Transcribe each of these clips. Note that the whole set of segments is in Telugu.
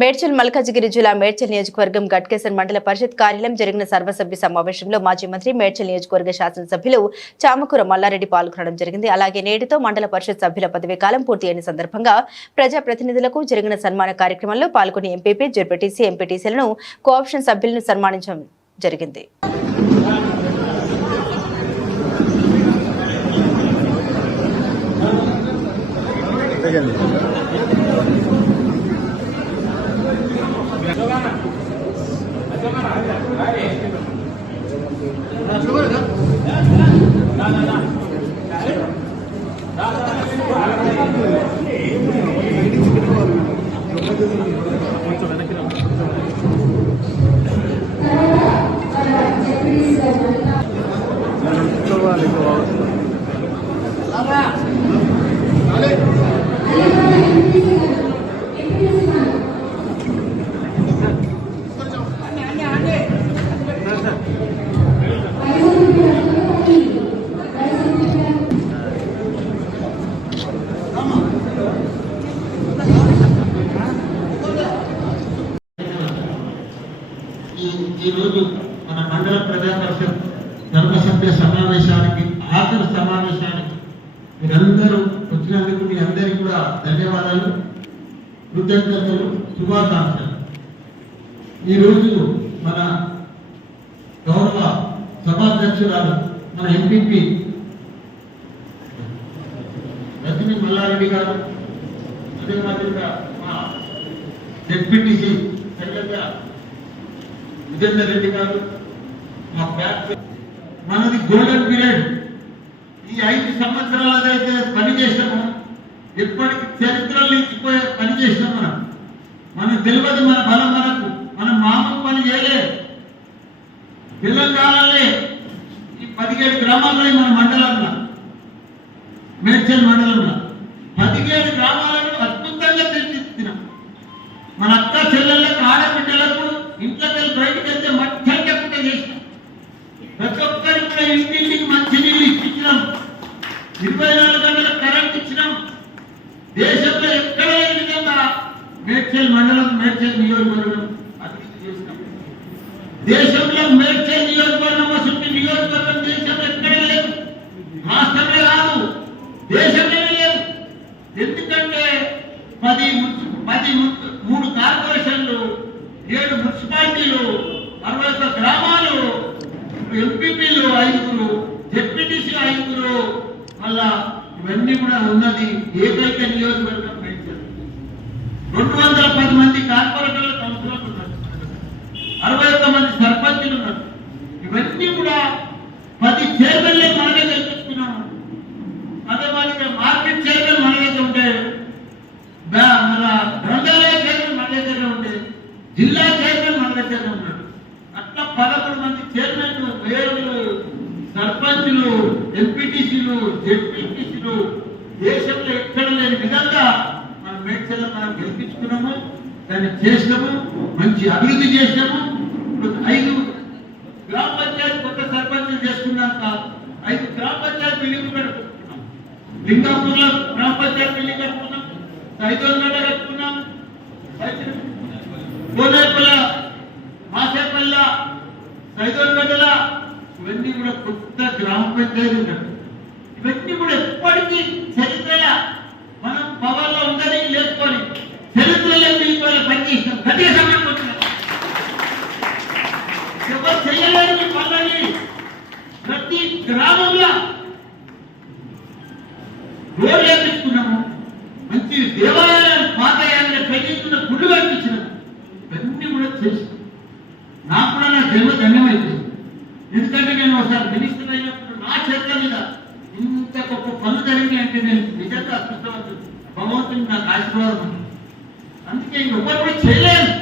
మేడ్చల్ మల్కాజిగిరి జిల్లా మేడ్చల్ నియోజకవర్గం గట్కేసర్ మండల పరిషత్ కార్యాలయం జరిగిన సర్వసభ్య సమావేశంలో మాజీ మంత్రి మేడ్చల్ నియోజకవర్గ శాసనసభ్యులు చామకూర మల్లారెడ్డి పాల్గొనడం జరిగింది. అలాగే నేటితో మండల పరిషత్ సభ్యుల పదవీ కాలం పూర్తి అయిన సందర్భంగా ప్రజాప్రతినిధులకు జరిగిన సన్మాన కార్యక్రమంలో పాల్గొని ఎంపీపీ, జెడ్పీటీసీ, ఎంపీటీసీలను కోఆప్షన్ సభ్యులను సన్మానించడం జరిగింది. ఈ రోజు మన మండల ప్రజా పరిషత్ సర్వసభ్య సమావేశానికి ఆఖరి సమావేశానికి మీరందరూ వచ్చినందుకు మీ అందరికీ కూడా ధన్యవాదాలు, కృతజ్ఞతలు, శుభాకాంక్షలు. ఈరోజు మన గౌరవ సభాధ్యక్షురాలు మన ఎంపీపీ రజనీ మల్లారెడ్డి గారు, అదే మాదిరిగా మా జెడ్పీటీసీ సెక్రటరీ విజేందర్ రెడ్డి గారు, మా బ్యాక్ మనది గోల్డెన్ పీరియడ్. ఈ 5 సంవత్సరాలదైతే పని చేసాము, ఎప్పటికి చరిత్రలు ఇచ్చిపోయే పని చేసినాం. మనకు తెలియదు మన బలం, మనం మామూలు పని చేయలేదు. తెలంగాణలో ఈ 17 గ్రామాల్లో మన మండలంలో, మేడ్చల్ మండలంలో 17 గ్రామాలను అద్భుతంగా తీర్చిదిద్దినాం. మన అక్క చెల్లెళ్ళకు, ఆడబిడ్డలకు ఇంట్లోకి బయటకు వెళ్తే మధ్యంగా చేసినాం. ప్రతి ఒక్కరికి కూడా ఇంటింటికి మంచి నీళ్ళు ఇప్పించినాం. 24 గంటల కరెంట్ ఇచ్చినాం. దేశంలో ఎక్కడ లేని విధంగా మేడ్చల్ మండలం, మేడ్చల్ నియోజకవర్గం అభివృద్ధి చేసినాం. దేశంలో మేడ్చల్ నియోజకవర్గం అసలు నియోజకవర్గం దేశంలో ఎక్కడ లేదు, రాష్ట్రంలో కాదు, దేశంలోనే లేదు. ఎందుకంటే 3 కార్పొరేషన్లు, 7 మున్సిపాలిటీలు, 61 గ్రామాలు, ఎంపీపీలు 5, జెడ్పీటీసీ 5, మళ్ళా ఇవన్నీ కూడా ఉన్నది ఏకైక నియోజకవర్గం మేడ్చల్. 210 మంది కార్పొరేటర్లు, కౌన్సిలర్లు ఉన్నారు, 61 మంది సర్పంచులు ఉన్నారు. ఇవన్నీ కూడా 10 చైర్మన్లే మనమే కల్పిస్తున్నాము. అదే మాదిరిగా మార్కెట్ చైర్మన్ మన దగ్గర ఉంటే, మన గ్రంథాలయ చైర్మన్ మన దగ్గర ఉంటే, జిల్లా చైర్మన్ మన దగ్గర ఉన్నాడు. అట్లా 11 మంది చైర్మన్లు, మేయర్లు, సర్పంచులు, ఎంపీటీసీలు, జెడ్పీటీసీలు దేశంలో ఎక్కడ లేని విధంగా మన మేడ్చల్లో మనం గెలిపించుకున్నాము, దాన్ని చేసినాము, మంచి అభివృద్ధి చేసినాము. 5 గ్రామ పంచాయతీ కొత్త సర్పంచులు చేసుకున్నాక 5 గ్రామ పంచాయతీ బిల్డింగ్లు కట్టుకుంటున్నాం. లింగాపూర్లో గ్రామ పంచాయతీ బిల్డింగ్ కట్టుకున్నాం, సైదోల్గడ్డ కట్టుకున్నాం, కోనేపల్ల, మాసేపల్ల, సైదోల్గడ్డల, ఇవన్నీ కూడా కొత్త గ్రామ పంచాయతీ ఉంటాయి. ఇవన్నీ కూడా ఎప్పటికీ చరిత్రలో మనం పవర్లో ఉందని లేకపోని చరిత్రలో మిగిలిపోయి పనిచేసినాం. గట్టిగా సమయం వచ్చిన ఎవరు చేయలేని మీ పనులని ప్రతి గ్రామంలో రోడ్లు వేపించుకున్నాము, మంచి దేవాలయాలు, పాతయాన్ని పెంచుతున్న గుళ్ళు కట్టించినాము. ఇవన్నీ కూడా చేసినాం. నాకు కూడా నా జన్మ ధన్యమైంది. ఎందుకంటే నేను ఒకసారి మినిస్టర్ అయినప్పుడు నా చేతుల మీద ఇంత గొప్ప పనులు జరిగినాయి అంటే నేను నిజంగా అదృష్టవంతుడు. భగవంతుని నాకు ఆశీర్వాదం. అందుకే ఎవరు కూడా చేయలేరు,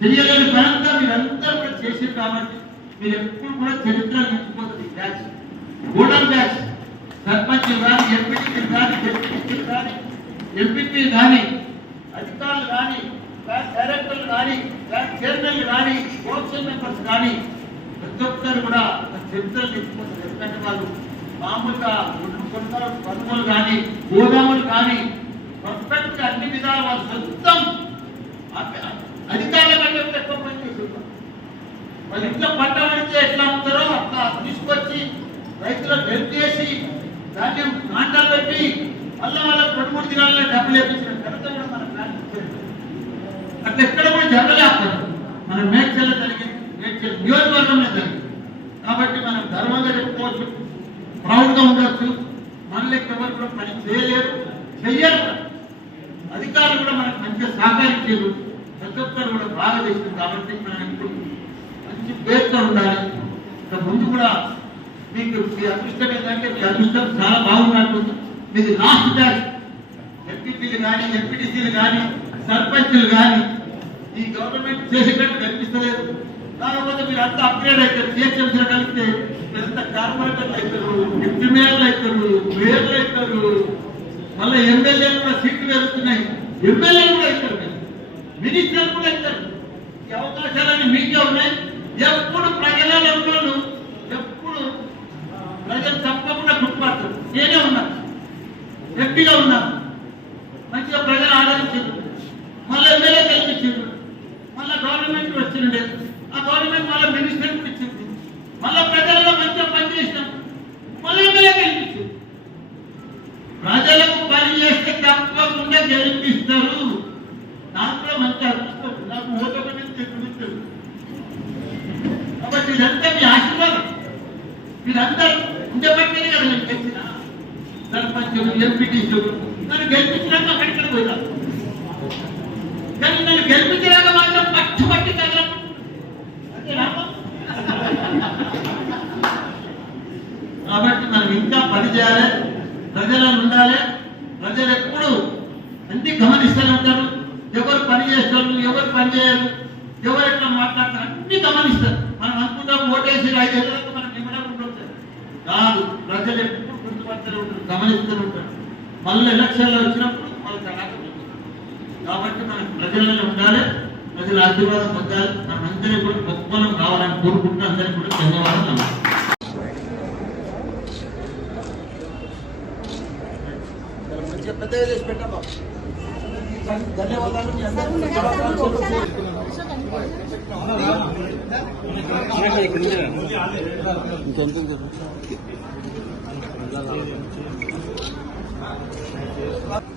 తెలియలేని పనంతా మీరందరూ కూడా చేసారు. కాబట్టి మీరు ఎప్పుడు కూడా చరిత్ర నిలిచిపోతుంది. బ్యాచ్, గోల్డెన్ బ్యాచ్, సర్పంచ్ కానీ, ఎంపీటీసీలు కానీ, జెడ్పీటీసీలు కానీ, ఎంపీపీ కానీ, అధికారులు కానీ, బ్యాంక్ డైరెక్టర్లు కానీ, బ్యాంక్ చైర్మన్లు కానీ, కోఆప్షన్ మెంబర్స్ కానీ, ప్రతి ఒక్కరు కూడా చరిత్రలు నిలిచిపోతుంది. ఎందుకంటే వాళ్ళు మామూలుగా కొనుగోలు కానీ, గోదాములు కానీ పర్ఫెక్ట్ గా అన్ని విధాలు వాళ్ళు సొంతం వాళ్ళ ఇంట్లో పంట పండితే ఎట్లా అమ్ముతారో అట్లా తీసుకొచ్చి రైతులకు హెల్ప్ చేసి ధాన్యం కాంటాలు పెట్టి మళ్ళీ వాళ్ళకి 2-3 దినాల్లో డబ్బులు వేపించిన ఘనత కూడా మన ప్లాన్ అట్లా ఎక్కడ కూడా జరగలేకపోతాం. మన మేడ్చల్ జరిగింది, మేడ్చల్ నియోజకవర్గంలో జరిగింది. కాబట్టి మనం గర్వంగా చెప్పుకోవచ్చు, ప్రౌడ్గా ఉండొచ్చు. మనలో ఎవరు కూడా పని చేయలేరు, చెయ్యరు కూడా. అధికారులు కూడా మనకు మంచిగా సహకరించారు, ప్రతి ఒక్కరు కూడా బాగా చేసింది. కాబట్టి మనం ఇప్పుడు మంచి పేరుతో ఉండాలి. ఇక ముందు కూడా మీకు మీ అదృష్టం ఏంటంటే మీ అదృష్టం చాలా బాగున్నట్టుంది. మీది లాస్ట్ బ్యాచ్. ఎంపీపీలు కానీ, ఎంపీటీసీలు కానీ, సర్పంచ్లు కానీ ఈ గవర్నమెంట్ చేసేటట్టు కనిపిస్తలేదు. కాకపోతే మీరు అంతా అప్గ్రేడ్ అవుతారు. సిహెచ్ఎంసీలో కలిస్తే ఎంత కార్పొరేటర్లు అవుతారు, డిప్యూటీ మేయర్లు అవుతారు, మేయర్లు అవుతారు, మళ్ళీ ఎమ్మెల్యేలు కూడా సీట్లు పెరుగుతున్నాయి. ఎమ్మెల్యేలు కూడా అవుతారు, మినిస్టర్లు కూడా అవుతారు. ఈ అవకాశాలన్నీ మీకే ఉన్నాయి. ఎప్పుడు ప్రజలలో ఉన్నాను, ఎప్పుడు ప్రజలు తప్పకుండా గుర్తుపడతారు. నేనే ఉన్నాను, ఎంపీగా ఉన్నాను, మంచిగా ప్రజలు ఆదరించారు, మళ్ళీ ఎమ్మెల్యే కల్పించారు, మళ్ళీ గవర్నమెంట్ వచ్చిండే, ఆ గవర్నమెంట్ మళ్ళీ మినిస్టర్ కూడా ఇచ్చింది, మళ్ళీ ప్రజల్లో మంచిగా పనిచేసినాం, మళ్ళీ ఎమ్మెల్యే కల్పించారు. ప్రజలకు పని చేస్తే తప్పకుండా గెలిపిస్తారు. నాకు కూడా మంచి అదృష్టం, నాకు ఓటు గెలిపిస్తారు. కాబట్టి ఇదంతా మీ ఆశీర్వాదం. మీరందరూ ఉండబట్టే కదా నేను గెలిచిన. సర్పంచులు, ఎంపీటీసీలు నన్ను గెలిపించినాక అక్కడిక్కడ పోయినా, కానీ నన్ను గెలిపించినాక మాత్రం పట్టుబట్టి కదలం. కాబట్టి మనం ఇంకా పని చేయాలి, ప్రజలను ఉండాలి. ప్రజలు ఎప్పుడు అన్ని గమనిస్తూనే ఉంటారు. ఎవరు పని చేస్తారు, ఎవరు పని చేయరు, ఎవరు ఎట్లా మాట్లాడతారు అన్ని గమనిస్తారు. మనం అనుకుంటాం ఓటేసి 5 ఏళ్ళకి మనం నిమ్మడం ఉంటుంది కాదు. ప్రజలు ఎప్పుడు గుర్తుపడుతూనే ఉంటారు, గమనిస్తూనే ఉంటారు. మళ్ళీ ఎలక్షన్లు వచ్చినప్పుడు మళ్ళీ తర్వాత. కాబట్టి మనం ప్రజలలో ఉండాలి, ప్రజల ఆశీర్వాదం పొందాలి. మనం అందరికీ కూడా గొప్పలం కావాలని కోరుకుంటూ అందరికీ కూడా ధన్యవాదాలు. పెద్దగా చేసి పెట్టమ్మా. ధన్యవాదాలు.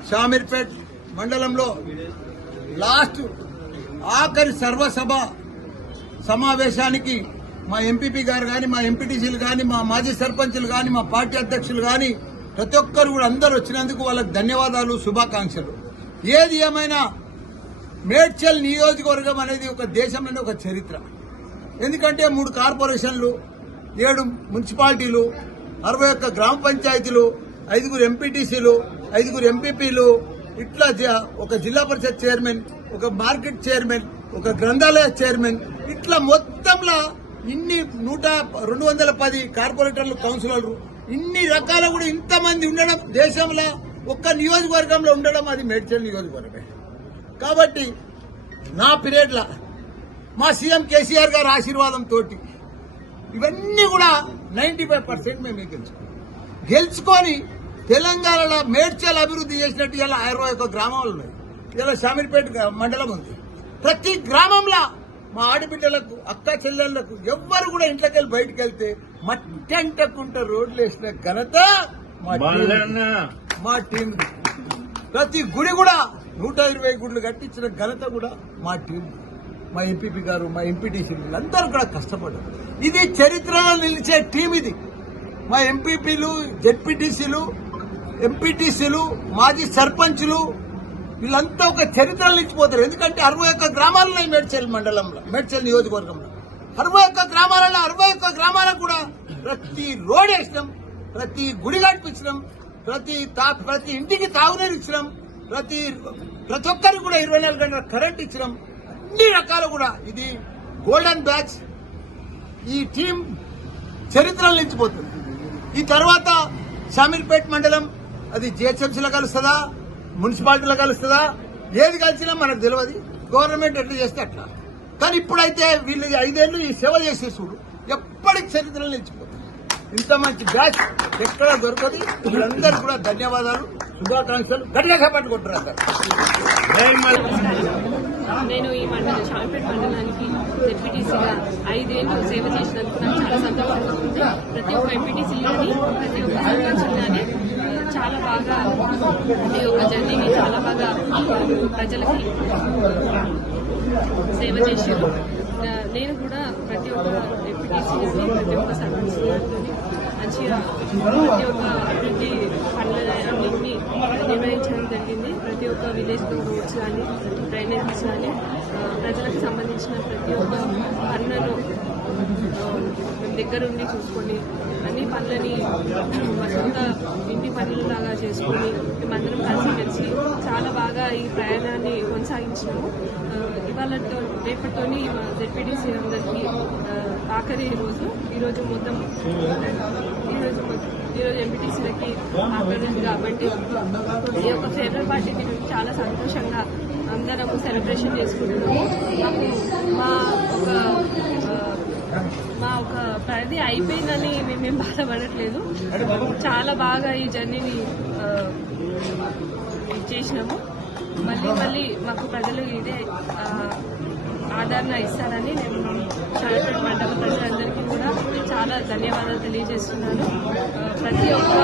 షామీర్పేట్ మండలంలో లాస్ట్ ఆఖరి సర్వసభ సమావేశానికి మా ఎంపీపీ గారు కానీ, మా ఎంపీటీసీలు కానీ, మా మాజీ సర్పంచులు కానీ, మా పార్టీ అధ్యక్షులు కానీ ప్రతి ఒక్కరు కూడా అందరూ వచ్చినందుకు వాళ్ళకి ధన్యవాదాలు, శుభాకాంక్షలు. ఏది ఏమైనా మేడ్చల్ నియోజకవర్గం అనేది ఒక దేశంలోనే ఒక చరిత్ర. ఎందుకంటే 3 కార్పొరేషన్లు, 7 మున్సిపాలిటీలు, 61 గ్రామ పంచాయతీలు, 5 ఎంపీటీసీలు, 5 ఎంపీపీలు, ఇట్లా ఒక జిల్లా పరిషత్ చైర్మన్, ఒక మార్కెట్ చైర్మన్, ఒక గ్రంథాలయ చైర్మన్, ఇట్లా మొత్తంలో ఇన్ని 210 కార్పొరేటర్లు, కౌన్సిలర్లు, ఇన్ని రకాల కూడా ఇంతమంది ఉండడం, దేశంలో ఒక్క నియోజకవర్గంలో ఉండడం అది మేడ్చల్ నియోజకవర్గమే. కాబట్టి నా పీరియడ్లో మా సీఎం కేసీఆర్ గారి ఆశీర్వాదంతో ఇవన్నీ కూడా 95% మేము గెలుచుకొని తెలంగాణలో మేడ్చల్ అభివృద్ధి చేసినట్టు ఇలా 61 గ్రామాలు ఉన్నాయి. ఇలా షామీర్పేట మండలం ఉంది. ప్రతి గ్రామంలో మా ఆడబిడ్డలకు, అక్క చెల్లెళ్లకు ఎవ్వరు కూడా ఇంట్లోకెళ్ళి బయటకు వెళ్తే మట్టి అంటకుంటే రోడ్లు వేసిన ఘనత మా టీం. ప్రతి గుడి కూడా 120 గుడులు కట్టించిన ఘనత కూడా మా టీం, మా ఎంపీపీ గారు, మా ఎంపీటీసీలు వీళ్ళందరూ కూడా కష్టపడ్డారు. ఇది చరిత్రలో నిలిచే టీం. ఇది మా ఎంపీపీలు, జెడ్పీటీసీలు, ఎంపీటీసీలు, మాజీ సర్పంచులు వీళ్ళంతా ఒక చరిత్రలో నిలిచిపోతారు. ఎందుకంటే 61 గ్రామాలు ఉన్నాయి మేడ్చల్ మండలంలో, మేడ్చల్ నియోజకవర్గంలో 61 గ్రామాలలో 61 గ్రామాలకు కూడా ప్రతి రోడ్ వేసినాం, ప్రతి గుడి కట్టించినాం, ప్రతి ఇంటికి తాగునీరు ఇచ్చినాం, ప్రతి ఒక్కరికి కూడా 24 గంటల కరెంట్ ఇచ్చినాం. అన్ని రకాలు కూడా ఇది గోల్డెన్ బ్యాచ్. ఈ టీం చరిత్రలో నిలిచిపోతుంది. ఈ తర్వాత షామీర్పేట్ మండలం అది జిహెచ్ఎంసీలో కలుస్తుందా, మున్సిపాలిటీలో కలుస్తుందా, ఏది కలిసినా మనకు తెలియదు. గవర్నమెంట్ ఎట్లా చేస్తే అట్లా. కానీ ఇప్పుడైతే వీళ్ళు 5 ఏళ్ళు ఈ సేవ చేసే చూడు ఎప్పటికి చరిత్రలో నిలిచిపోతుంది. ఇంత మంచి బ్యాచ్ ఎక్కడ దొరకదు. వీళ్ళందరికీ కూడా ధన్యవాదాలు. శుభాకాంక్షలు. గట్టిగా చేపట్టు కొట్టురా సార్. నేను ఈ మండలం షాంపేట్ మండలానికి జెడ్పీటీసీగా 5 ఏళ్ళు సేవ చేసినందుకు నాకు చాలా సంతోషంగా ఉంది. ప్రతి ఒక్క ఎంపీటీసీ కానీ ప్రతి ఒక్క సర్పంచ్ కానీ చాలా బాగా ఈ యొక్క జర్నీని చాలా బాగా ప్రజలకి సేవ చేశారు. నేను కూడా ప్రతి ఒక్క ఎంపీటీసీ ప్రతి ఒక్క సర్పంచ్ మంచిగా ప్రతి ఒక్క అభివృద్ధి పనులన్నింటినీ నిర్వహించడం జరిగింది. ప్రతి ఒక్క విలేజ్లో రోడ్స్ కానీ డ్రైనేజెస్ కానీ ప్రజలకు సంబంధించిన ప్రతి ఒక్క పనులను దగ్గరుండి చూసుకొని అన్ని పనులని మా సొంత ఇంటి పనులలాగా చేసుకొని మేమందరం కలిసి చాలా బాగా ఈ ప్రయాణాన్ని కొనసాగించినాము. ఇవాళతో రేపటితోని జెడ్పీటీసీ అందరికీ ఆఖరి రోజు. ఈరోజు ఎంపీటీసీలకి ఆఖరి రోజు కాబట్టి ఈ యొక్క ఫేవరల్ పార్టీకి మేము చాలా సంతోషంగా అందరం సెలబ్రేషన్ చేసుకుంటున్నాము. మా ఒక పరిధి అయిపోయిందని మేమేం బాధపడట్లేదు. చాలా బాగా ఈ జర్నీని చేసినాము. మళ్ళీ మాకు ప్రజలు ఇదే ఆదరణ ఇస్తారని నేను షాంపేట్ మండల ప్రజలందరికీ కూడా చాలా ధన్యవాదాలు తెలియజేస్తున్నాను. ప్రతి ఒక్క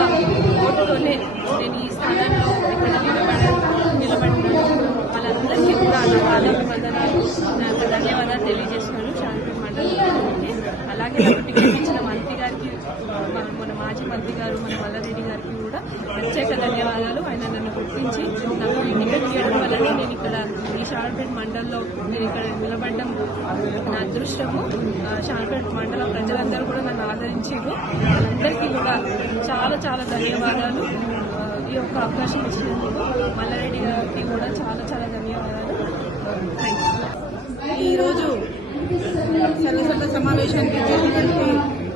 ఓటుతోనే నేను ఈ స్థానంలో ఇక్కడ నిలబడినాను. వాళ్ళందరికీ కూడా నా పాదాభివందనాలు ధన్యవాదాలు తెలియజేస్తున్నాను షాంపేట్ మండలానికి. అలాగే నాకు టికెట్ ఇచ్చిన మంత్రి గారికి, మన మాజీ మంత్రి గారు, మన మల్లారెడ్డి గారికి కూడా ప్రత్యేక ధన్యవాదాలు. ఆయన నన్ను గుర్తించి నాకు టికెట్ ఇవ్వడం వల్లనే నేను ఇక్కడ ఈ షాంపేట్ మండలంలో నేను ఇక్కడ నిలబడడం నా అదృష్టము. షాంపేట్ మండల ప్రజలందరూ కూడా నన్ను ఆదరించారు. వాళ్ళందరికీ కూడా చాలా చాలా ధన్యవాదాలు. ఈ యొక్క అవకాశం ఇచ్చినందుకు మల్లారెడ్డి గారికి కూడా చాలా చాలా ధన్యవాదాలు. Thank you. ఈరోజు సర్వసభ్య సమావేశానికి చేసినటువంటి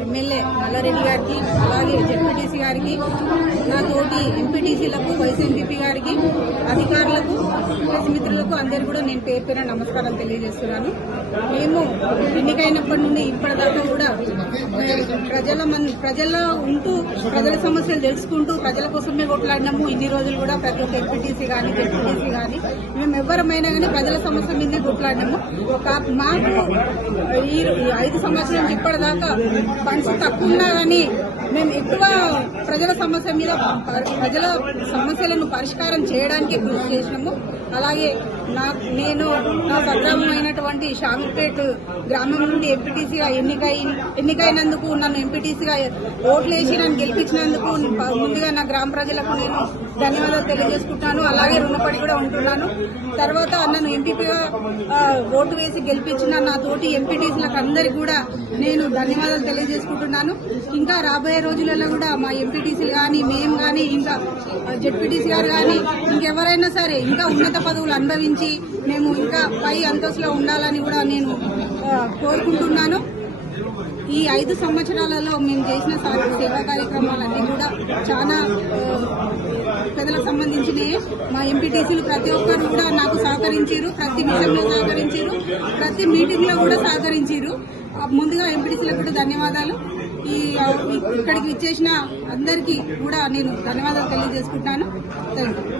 ఎమ్మెల్యే మల్లారెడ్డి గారికి, అలాగే జెడ్పీటీసీ గారికి, నా తోటి ఎంపీటీసీలకు, వైస్ ఎంపీపీ గారికి, అధికారులకు, ప్రెస్ మిత్రులకు అందరూ కూడా నేను పేరు పేరు నమస్కారం తెలియజేస్తున్నాను. మేము ఎన్నికైనప్పటి నుండి ఇప్పటిదాకా కూడా ప్రజల్లో ఉంటూ ప్రజల సమస్యలు తెలుసుకుంటూ ప్రజల కోసమే కొట్లాడినాము. ఇన్ని రోజులు కూడా ప్రతి ఒక్క ఎంపీటీసీ కానీ జెడ్పీటీసీ కానీ మేము ఎవరమైనా కానీ ప్రజల సమస్య మీదే కొట్లాడినాము. మాకు ఈ 5 సంవత్సరాల నుంచి ఇప్పటిదాకా ఫండ్స్ తక్కువ ఉన్నా కానీ మేము ఎక్కువ ప్రజల సమస్యలను పరిష్కారం చేయడానికి కృషి చేసినాము. అలాగే నేను నా స్వగ్రామం అయినటువంటి షామీర్పేట్ గ్రామం నుండి ఎంపీటీసీగా ఎన్నికైనందుకు, నన్ను ఎంపీటీసీగా ఓట్లేసి నన్ను గెలిపించినందుకు ముందుగా నా గ్రామ ప్రజలకు నేను ధన్యవాదాలు తెలియజేసుకుంటున్నాను. అలాగే రుణపడి కూడా ఉంటున్నాను. తర్వాత నన్ను ఎంపీపీగా ఓటు వేసి గెలిపించిన నా తోటి ఎంపీటీసీలకు అందరికీ కూడా నేను ధన్యవాదాలు తెలియజేసుకుంటున్నాను. ఇంకా రాబోయే రోజులలో కూడా మా ఎంపీటీసీలు కానీ, మేము కానీ, ఇంకా జెడ్పీటీసీ గారు కానీ, ఇంకెవరైనా సరే ఇంకా ఉన్నత పదవులు అనుభవించి మేము ఇంకా పై అంతస్తులో ఉండాలని కూడా నేను కోరుకుంటున్నాను. ఈ 5 సంవత్సరాలలో మేము చేసిన సేవా కార్యక్రమాలన్నీ కూడా చాలా ప్రజలకు సంబంధించినవి. మా ఎంపీటీసీలు ప్రతి ఒక్కరు కూడా నాకు సహకరించారు. ప్రతి విషయంలో సహకరించారు. ప్రతి మీటింగ్ లో కూడా సహకరించారు. ముందుగా ఎంపీటీసీలకు కూడా ధన్యవాదాలు. ఇక్కడికి ఇచ్చేసిన అందరికీ కూడా నేను ధన్యవాదాలు తెలియజేసుకుంటాను. Thank you.